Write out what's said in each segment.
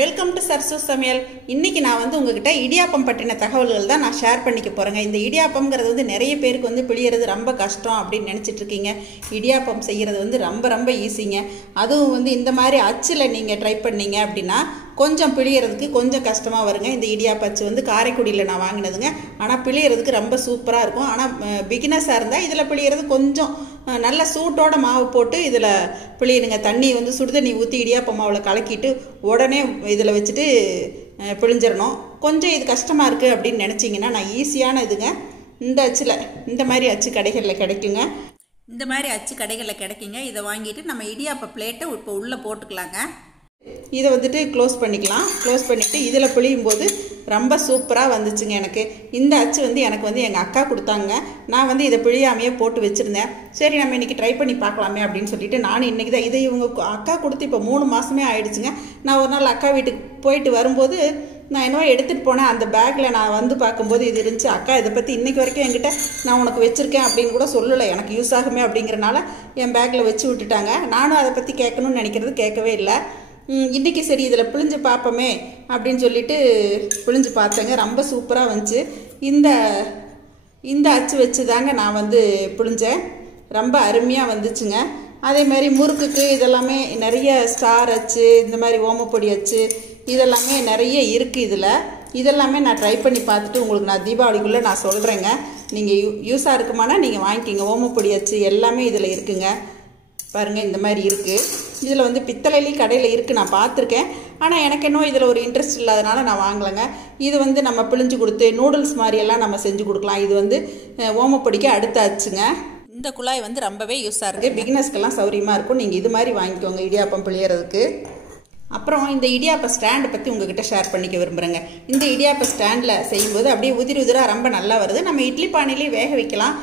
Welcome to சர்சு சமையல். இன்னைக்கு நான் வந்து உங்ககிட்ட இடியாப்பம் பற்றின தகவல்கள் தான் நான் ஷேர் பண்ணிக்க போகிறேங்க. இந்த இடியாப்பம்ங்கிறது வந்து நிறைய பேருக்கு வந்து பிழியறது ரொம்ப கஷ்டம் அப்படின்னு நினச்சிட்டு இருக்கீங்க. இடியாப்பம் செய்கிறது வந்து ரொம்ப ஈஸிங்க. அதுவும் வந்து இந்த மாதிரி அச்சில் நீங்கள் ட்ரை பண்ணீங்க அப்படின்னா கொஞ்சம் பிழியறதுக்கு கொஞ்சம் கஷ்டமாக வருங்க. இந்த இடியாப்ப அச்சு வந்து காரைக்குடியில் நான் வாங்கினதுங்க. ஆனால் பிழியறதுக்கு ரொம்ப சூப்பராக இருக்கும். ஆனால் பிகினஸாக இருந்தால் இதில் பிழியறது கொஞ்சம் நல்ல சூட்டோட மாவு போட்டு இதில் பிழியணுங்க. தண்ணி வந்து சுடுதண்ணி ஊற்றி இடியாப்ப மாவில் கலக்கிட்டு உடனே இதில் வச்சுட்டு பிழிஞ்சிடணும். கொஞ்சம் இது கஷ்டமாக இருக்குது அப்படின்னு நினச்சிங்கன்னா நான் ஈஸியான இதுங்க. இந்த அச்சில் இந்த மாதிரி அச்சு கடைகளில் கிடைக்குங்க. இந்த மாதிரி அச்சு கடைகளில் கிடைக்குங்க. இதை வாங்கிட்டு நம்ம இடியாப்ப பிளேட்டை இப்போ உள்ளே போட்டுக்கலாங்க. இதை வந்துட்டு க்ளோஸ் பண்ணிக்கலாம். க்ளோஸ் பண்ணிவிட்டு இதில் பிழியும் போது ரொம்ப சூப்பராக வந்துச்சுங்க. எனக்கு இந்த அச்சு வந்து எனக்கு வந்து எங்கள் அக்கா கொடுத்தாங்க. நான் வந்து இதை பிழியாமையே போட்டு வச்சுருந்தேன். சரி நம்ம இன்றைக்கி ட்ரை பண்ணி பார்க்கலாமே அப்படின்னு சொல்லிட்டு நானும் இன்றைக்கி தான் இதை இவங்க அக்கா கொடுத்து இப்போ 3 மாதமே ஆயிடுச்சுங்க. நான் ஒரு நாள் அக்கா வீட்டுக்கு போயிட்டு வரும்போது நான் என்னவோ எடுத்துகிட்டு போனேன். அந்த பேக்கில் நான் வந்து பார்க்கும்போது இது இருந்துச்சு. அக்கா இதை பற்றி இன்றைக்கி வரைக்கும் என்கிட்ட நான் உனக்கு வச்சுருக்கேன் அப்படின்னு கூட சொல்லலை. எனக்கு யூஸ் ஆகுமே அப்படிங்கிறனால என் பேக்கில் வச்சு விட்டுட்டாங்க. நானும் அதை பற்றி கேட்கணும்னு நினைக்கிறது கேட்கவே இல்லை. இன்றைக்கி சரி இதில் பிழிஞ்சு பார்ப்போமே அப்படின்னு சொல்லிட்டு பிழிஞ்சு பார்த்தேங்க. ரொம்ப சூப்பராக வந்துச்சு. இந்த அச்சு வச்சு தாங்க நான் வந்து பிழிஞ்சேன். ரொம்ப அருமையாக வந்துச்சுங்க. அதே மாதிரி முறுக்குக்கு இதெல்லாமே நிறைய ஸ்டார் அச்சு, இந்த மாதிரி ஓமப்பொடி அச்சு இதெல்லாமே நிறைய இருக்குது. இதெல்லாமே நான் ட்ரை பண்ணி பார்த்துட்டு உங்களுக்கு நான் தீபாவளிக்குள்ளே நான் சொல்கிறேங்க. நீங்கள் யூஸாக இருக்குமானா நீங்கள் வாங்கிக்கிங்க. ஓமப்பொடி அச்சு எல்லாமே இதில் இருக்குங்க. பாருங்கள் இந்த மாதிரி இருக்குது. இதில் வந்து பித்தளையிலையும் கடையில் இருக்குது, நான் பார்த்துருக்கேன். ஆனால் எனக்கு இன்னும் இதில் ஒரு இன்ட்ரெஸ்ட் இல்லாதனால நான் வாங்கலைங்க. இது வந்து நம்ம பிழிஞ்சு கொடுத்து நூடுல்ஸ் மாதிரியெல்லாம் நம்ம செஞ்சு கொடுக்கலாம். இது வந்து ஓமப்பொடிக்கு அடுத்த அச்சுங்க. இந்த குழாய் வந்து ரொம்பவே யூஸாக இருக்குது. பிகினர்ஸ்க்கெல்லாம் சௌரியமாக இருக்கும். நீங்கள் இது மாதிரி வாங்கிக்கோங்க இடியாப்பம் பிழியறதுக்கு. அப்புறம் இந்த இடியாப்ப ஸ்டாண்டை பற்றி உங்ககிட்ட ஷேர் பண்ணிக்க விரும்புகிறேங்க. இந்த இடியாப்ப ஸ்டாண்டில் செய்யும்போது அப்படியே உதிராக ரொம்ப நல்லா வருது. நம்ம இட்லி பானையிலேயே வேக வைக்கலாம்.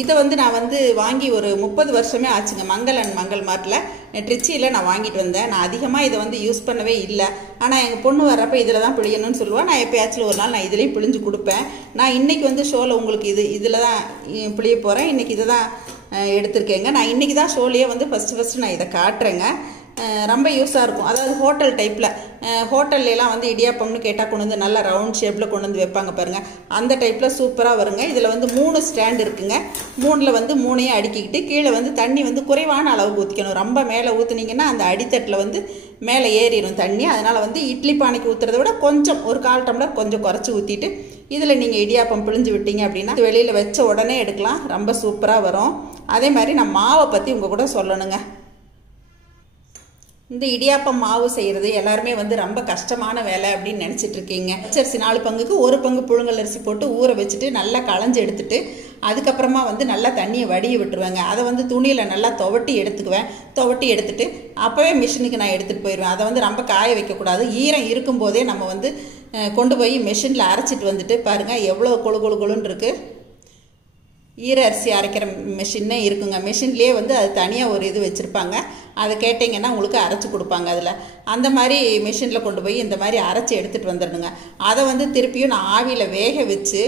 இதை வந்து நான் வந்து வாங்கி ஒரு 30 வருஷமே ஆச்சுங்க. மங்கள் மார்ட்டில் ட்ரிச்சியில் நான் வாங்கிட்டு வந்தேன். நான் அதிகமாக இதை வந்து யூஸ் பண்ணவே இல்லை. ஆனால் எங்கள் பொண்ணு வர்றப்போ இதில் தான் பிழியணும்னு சொல்லுவேன். நான் எப்போயாச்சும் ஒரு நாள் நான் இதிலையும் பிழிஞ்சு கொடுப்பேன். நான் இன்றைக்கி வந்து ஷோவில் உங்களுக்கு இதில் தான் பிழிய போகிறேன். இன்றைக்கி இதை தான் எடுத்திருக்கேங்க. நான் இன்றைக்கி தான் ஷோலையே வந்து ஃபஸ்ட்டு நான் இதை காட்டுறேங்க. ரொம்ப யூஸாக இருக்கும். அதாவது ஹோட்டல் டைப்பில் ஹோட்டல்லாம் வந்து இடியாப்பம்னு கேட்டால் கொண்டு வந்து நல்லா ரவுண்ட் ஷேப்பில் கொண்டு வந்து வைப்பாங்க பாருங்கள். அந்த டைப்பில் சூப்பராக வருங்க. இதில் வந்து 3 ஸ்டாண்ட் இருக்குங்க. 3ல் வந்து 3ஐயும் அடுக்கிக்கிட்டு கீழே வந்து தண்ணி வந்து குறைவான அளவுக்கு ஊற்றிக்கணும். ரொம்ப மேலே ஊற்றுனீங்கன்னா அந்த அடித்தட்டில் வந்து மேலே ஏறிடும் தண்ணி. அதனால் வந்து இட்லி பானைக்கு ஊற்றுறத விட கொஞ்சம் ஒரு 1/4 டம்ளர் கொஞ்சம் குறைச்சி ஊற்றிட்டு இதில் நீங்கள் இடியாப்பம் பிழிஞ்சு விட்டீங்க அப்படின்னா வெளியில் வச்ச உடனே எடுக்கலாம். ரொம்ப சூப்பராக வரும். அதே மாதிரி நான் மாவை பற்றி உங்கள் கூட சொல்லணுங்க. இந்த இடியாப்பம் மாவு செய்கிறது எல்லாருமே வந்து ரொம்ப கஷ்டமான வேலை அப்படின்னு நினச்சிட்டு இருக்கீங்க. பச்சரிசி 4 பங்குக்கு 1 பங்கு புழுங்கல் அரிசி போட்டு ஊற வச்சுட்டு நல்லா களைஞ்சு எடுத்துட்டு அதுக்கப்புறமா வந்து நல்லா தண்ணியை வடிய விட்டுருவேங்க. அதை வந்து துணியில் நல்லா துவட்டி எடுத்துக்குவேன். துவட்டி எடுத்துட்டு அப்போவே மிஷினுக்கு நான் எடுத்துகிட்டு போயிடுவேன். அதை வந்து ரொம்ப காய வைக்கக்கூடாது. ஈரம் இருக்கும்போதே நம்ம வந்து கொண்டு போய் மிஷினில் அரைச்சிட்டு வந்துட்டு பாருங்கள் எவ்வளோ கொழுன்னு இருக்குது. ஈர அரிசி அரைக்கிற மிஷின்னே இருக்குங்க. மிஷின்லேயே வந்து அது தனியாக ஒரு இது வச்சுருப்பாங்க. அதை கேட்டிங்கன்னா உங்களுக்கு அரைச்சி கொடுப்பாங்க. அதில் அந்த மாதிரி மிஷினில் கொண்டு போய் இந்த மாதிரி அரைச்சி எடுத்துகிட்டு வந்துடணுங்க. அதை வந்து திருப்பியும் நான் ஆவியில் வேக வச்சு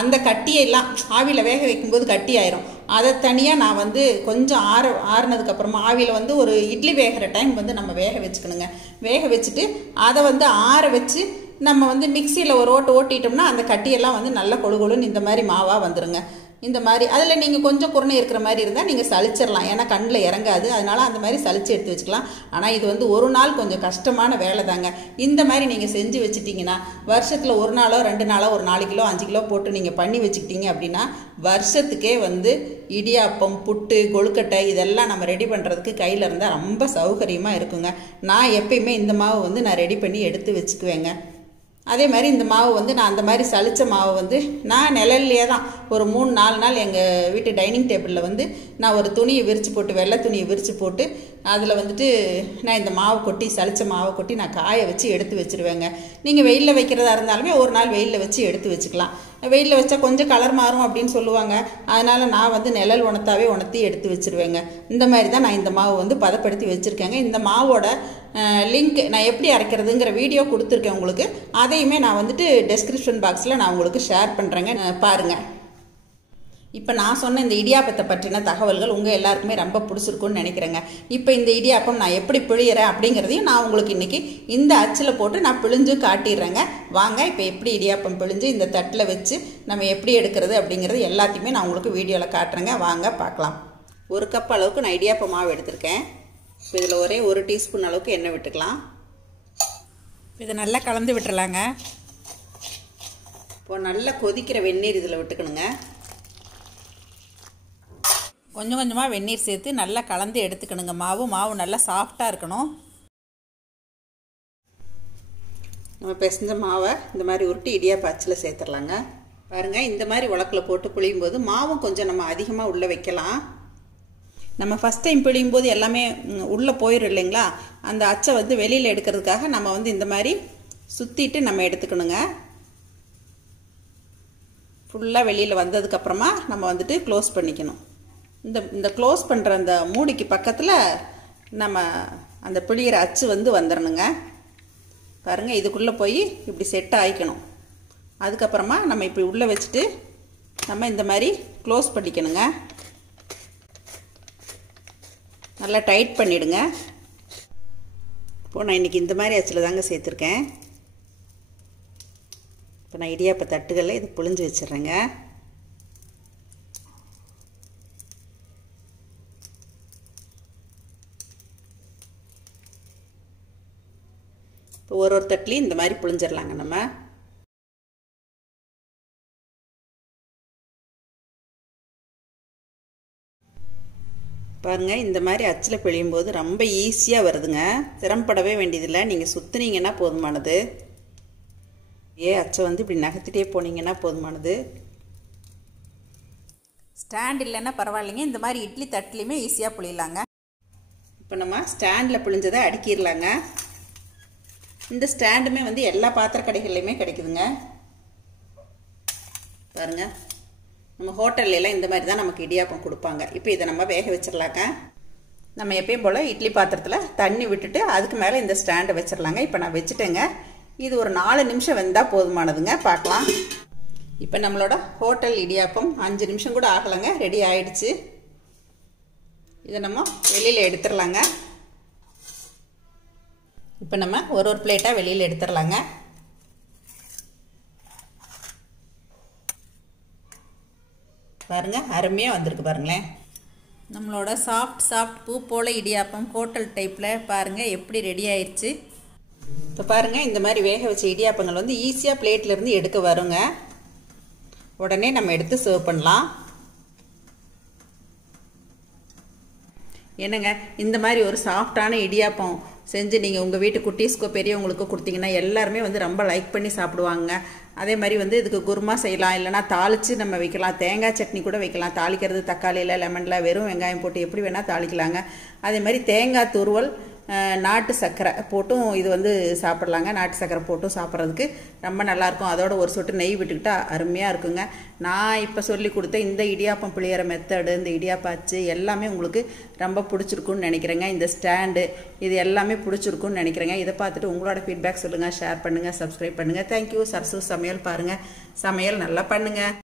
அந்த கட்டியெல்லாம் ஆவியில் வேக வைக்கும்போது கட்டி ஆயிரும். அதை தனியாக நான் வந்து கொஞ்சம் ஆறுனதுக்கப்புறமா ஆவியில் வந்து ஒரு இட்லி வேகிற டைம் வந்து நம்ம வேக வச்சுக்கணுங்க. வேக வச்சுட்டு அதை வந்து ஆற வச்சு நம்ம வந்து மிக்சியில் ஒரு ஓட்டிட்டோம்னா அந்த கட்டியெல்லாம் வந்து நல்லா கொழுன்னு இந்த மாதிரி மாவாக வந்துடுங்க. இந்த மாதிரி அதில் நீங்கள் கொஞ்சம் குருணை இருக்கிற மாதிரி இருந்தால் நீங்கள் சளிச்சிடலாம். ஏன்னா கண்ணில் இறங்காது. அதனால் அந்த மாதிரி சளிச்சு எடுத்து வச்சுக்கலாம். ஆனால் இது வந்து ஒரு நாள் கொஞ்சம் கஷ்டமான வேலை தாங்க. இந்த மாதிரி நீங்கள் செஞ்சு வச்சுட்டிங்கன்னா வருஷத்தில் 1 நாளோ 2 நாளோ ஒரு 4 கிலோ 5 கிலோ போட்டு நீங்கள் பண்ணி வச்சுக்கிட்டீங்க அப்படின்னா வருஷத்துக்கே வந்து இடியாப்பம், புட்டு, கொழுக்கட்டை இதெல்லாம் நம்ம ரெடி பண்ணுறதுக்கு கையில் இருந்தால் ரொம்ப சௌகரியமாக இருக்குங்க. நான் எப்பயுமே இந்த மாவு வந்து நான் ரெடி பண்ணி எடுத்து வச்சுக்குவேங்க. அதே மாதிரி இந்த மாவு வந்து நான் அந்த மாதிரி சளிச்ச மாவு வந்து நான் நிழல்லையே தான் ஒரு 3-4 நாள் எங்கள் வீட்டு டைனிங் டேபிளில் வந்து நான் ஒரு துணியை விரித்து போட்டு வெள்ளை துணியை விரித்து போட்டு அதில் வந்துட்டு நான் இந்த மாவு கொட்டி சளிச்ச மாவை கொட்டி நான் காய வச்சு எடுத்து வச்சுருவேங்க. நீங்கள் வெயிலில் வைக்கிறதா இருந்தாலுமே ஒரு நாள் வெயிலில் வச்சு எடுத்து வச்சுக்கலாம். வெயிலில் வச்சா கொஞ்சம் கலர் மாறும் அப்படின்னு சொல்லுவாங்க. அதனால் நான் வந்து நிழல் உணர்த்தி எடுத்து வச்சுருவேங்க. இந்த மாதிரி தான் நான் இந்த மாவு வந்து பதப்படுத்தி வச்சுருக்கேங்க. இந்த மாவோட லிங்க் நான் எப்படி அரைக்கிறதுங்கிற வீடியோ கொடுத்துருக்கேன் உங்களுக்கு. அதையுமே நான் வந்துட்டு டெஸ்கிரிப்ஷன் பாக்ஸில் நான் உங்களுக்கு ஷேர் பண்ணுறேங்க, பாருங்கள். இப்போ நான் சொன்ன இந்த இடியாப்பத்தை பற்றின தகவல்கள் உங்கள் எல்லாருக்குமே ரொம்ப பிடிச்சிருக்குன்னு நினைக்கிறேங்க. இப்போ இந்த இடியாப்பம் நான் எப்படி பிழியிறேன் அப்படிங்கிறதையும் நான் உங்களுக்கு இன்றைக்கி இந்த அச்சில் போட்டு நான் பிழிஞ்சு காட்டிடுறேங்க. வாங்க இப்போ எப்படி இடியாப்பம் பிழிஞ்சு இந்த தட்டில் வச்சு நம்ம எப்படி எடுக்கிறது அப்படிங்கிறது எல்லாத்தையுமே நான் உங்களுக்கு வீடியோவில் காட்டுறேங்க. வாங்க பார்க்கலாம். 1 கப் அளவுக்கு நான் இடியாப்ப மாவு எடுத்திருக்கேன். இப்போ இதில் ஒரே 1 டீஸ்பூன் அளவுக்கு எண்ணெய் விட்டுக்கலாம். இதை நல்லா கலந்து விட்டுறலாங்க. இப்போ நல்லா கொதிக்கிற வெந்நீர் இதில் விட்டுக்கணுங்க. கொஞ்சம் கொஞ்சமாக வெந்நீர் சேர்த்து நல்லா கலந்து எடுத்துக்கணுங்க. மாவு நல்லா சாஃப்டாக இருக்கணும். நம்ம பிசைஞ்ச மாவை இந்த மாதிரி உருட்டி இடியாப்ப அச்சில் சேர்த்துடலாங்க. பாருங்கள், இந்த மாதிரி உலக்கில் போட்டு புளியும் போது மாவும் கொஞ்சம் நம்ம அதிகமாக உள்ளே வைக்கலாம். நம்ம ஃபஸ்ட் டைம் பிழியும் போது எல்லாமே உள்ளே போயிடும் இல்லைங்களா? அந்த அச்சை வந்து வெளியில் எடுக்கிறதுக்காக நம்ம வந்து இந்த மாதிரி சுற்றிட்டு நம்ம எடுத்துக்கணுங்க. ஃபுல்லாக வெளியில் வந்ததுக்கப்புறமா நம்ம வந்துட்டு க்ளோஸ் பண்ணிக்கணும். இந்த க்ளோஸ் பண்ணுற அந்த மூடிக்கு பக்கத்தில் நம்ம அந்த பிழிகிற அச்சு வந்து வந்துடணுங்க. பாருங்கள், இதுக்குள்ளே போய் இப்படி செட் ஆகிக்கணும். அதுக்கப்புறமா நம்ம இப்படி உள்ளே வச்சுட்டு நம்ம இந்த மாதிரி க்ளோஸ் பண்ணிக்கணுங்க. நல்லா டைட் பண்ணிவிடுங்க. இப்போது நான் இன்றைக்கி இந்த மாதிரி அச்சில் தாங்க சேர்த்துருக்கேன். இப்போ நான் இடியாப்ப தட்டுகளில் இது புழிஞ்சு வச்சிடுறேங்க. இப்போ ஒரு தட்டுலையும் இந்த மாதிரி புழிஞ்சிடலாங்க. நம்ம பாருங்கள், இந்த மாதிரி அச்சில் பிழியும் போது ரொம்ப ஈஸியாக வருதுங்க. சிரமப்படவே வேண்டியதில்லை. நீங்கள் சுற்றுனீங்கன்னா போதுமானது. அச்சை வந்து இப்படி நகர்த்திட்டே போனீங்கன்னா போதுமானது. ஸ்டாண்ட் இல்லைன்னா பரவாயில்லைங்க, இந்த மாதிரி இட்லி தட்டுலையுமே ஈஸியாக புளியலாங்க. இப்போ நம்ம ஸ்டாண்டில் புளிஞ்சதை அடுக்கிடலாங்க. இந்த ஸ்டாண்டுமே வந்து எல்லா பாத்திர கடைகள்லையுமே கிடைக்குதுங்க. பாருங்கள், நம்ம ஹோட்டல்லாம் இந்த மாதிரி தான் நமக்கு இடியாப்பம் கொடுப்பாங்க. இப்போ இதை நம்ம வேக வச்சிடலாங்க. நம்ம எப்பயும் போல் இட்லி பாத்திரத்தில் தண்ணி விட்டுட்டு அதுக்கு மேலே இந்த ஸ்டாண்டை வச்சிடலாங்க. இப்போ நான் வச்சுட்டேங்க. இது ஒரு 4 நிமிஷம் வெந்தால் போதுமானதுங்க. பார்க்கலாம். இப்போ நம்மளோட ஹோட்டல் இடியாப்பம் 5 நிமிஷம் கூட ஆகலைங்க, ரெடி ஆயிடுச்சு. இதை நம்ம வெளியில் எடுத்துடலாங்க. இப்போ நம்ம ஒரு பிளேட்டாக வெளியில் எடுத்துடலாங்க. பாருங்கள், அருமையாக வந்திருக்கு பாருங்களேன். நம்மளோட சாஃப்ட் பூ போல் இடியாப்பம் ஹோட்டல் டைப்பில் பாருங்கள் எப்படி ரெடி ஆயிடுச்சு. இப்போ பாருங்கள், இந்த மாதிரி வேக வச்ச இடியாப்பங்கள் வந்து ஈஸியாக பிளேட்லேருந்து எடுக்க வருங்க. உடனே நம்ம எடுத்து சர்வ் பண்ணலாம். என்னங்க, இந்த மாதிரி ஒரு சாஃப்டான இடியாப்பம் செஞ்சு நீங்கள் உங்கள் வீட்டு குட்டீஸ்க்கோ பெரியவங்களுக்கோ கொடுத்தீங்கன்னா எல்லாருமே வந்து ரொம்ப லைக் பண்ணி சாப்பிடுவாங்க. அதே மாதிரி வந்து இதுக்கு குருமா செய்யலாம், இல்லைனா தாளித்து நம்ம வைக்கலாம். தேங்காய் சட்னி கூட வைக்கலாம். தாளிக்கிறது தக்காளியில் லெமனில் வெறும் வெங்காயம் போட்டு எப்படி வேணால் தாளிக்கலாங்க. அதே மாதிரி தேங்காய் துருவல் நாட்டு சர்க்கரை போட்டும் இது வந்து சாப்பிட்லாங்க. நாட்டு சர்க்கரை போட்டும் சாப்பிட்றதுக்கு ரொம்ப நல்லாயிருக்கும். அதோட ஒரு சொட்டு நெய் விட்டுக்கிட்டா அருமையாக இருக்குங்க. நான் இப்போ சொல்லி கொடுத்த இந்த இடியாப்பம் பிழியிற மெத்தடு, இந்த இடியாப்ப அச்சு எல்லாமே உங்களுக்கு ரொம்ப பிடிச்சிருக்குன்னு நினைக்கிறேங்க. இந்த ஸ்டாண்டு இது எல்லாமே பிடிச்சிருக்குன்னு நினைக்கிறேங்க. இதை பார்த்துட்டு உங்களோட ஃபீட்பேக் சொல்லுங்கள், ஷேர் பண்ணுங்கள், சப்ஸ்கிரைப் பண்ணுங்கள். தேங்க்யூ. சரசு சமையல் பாருங்கள், சமையல் நல்லா பண்ணுங்கள்.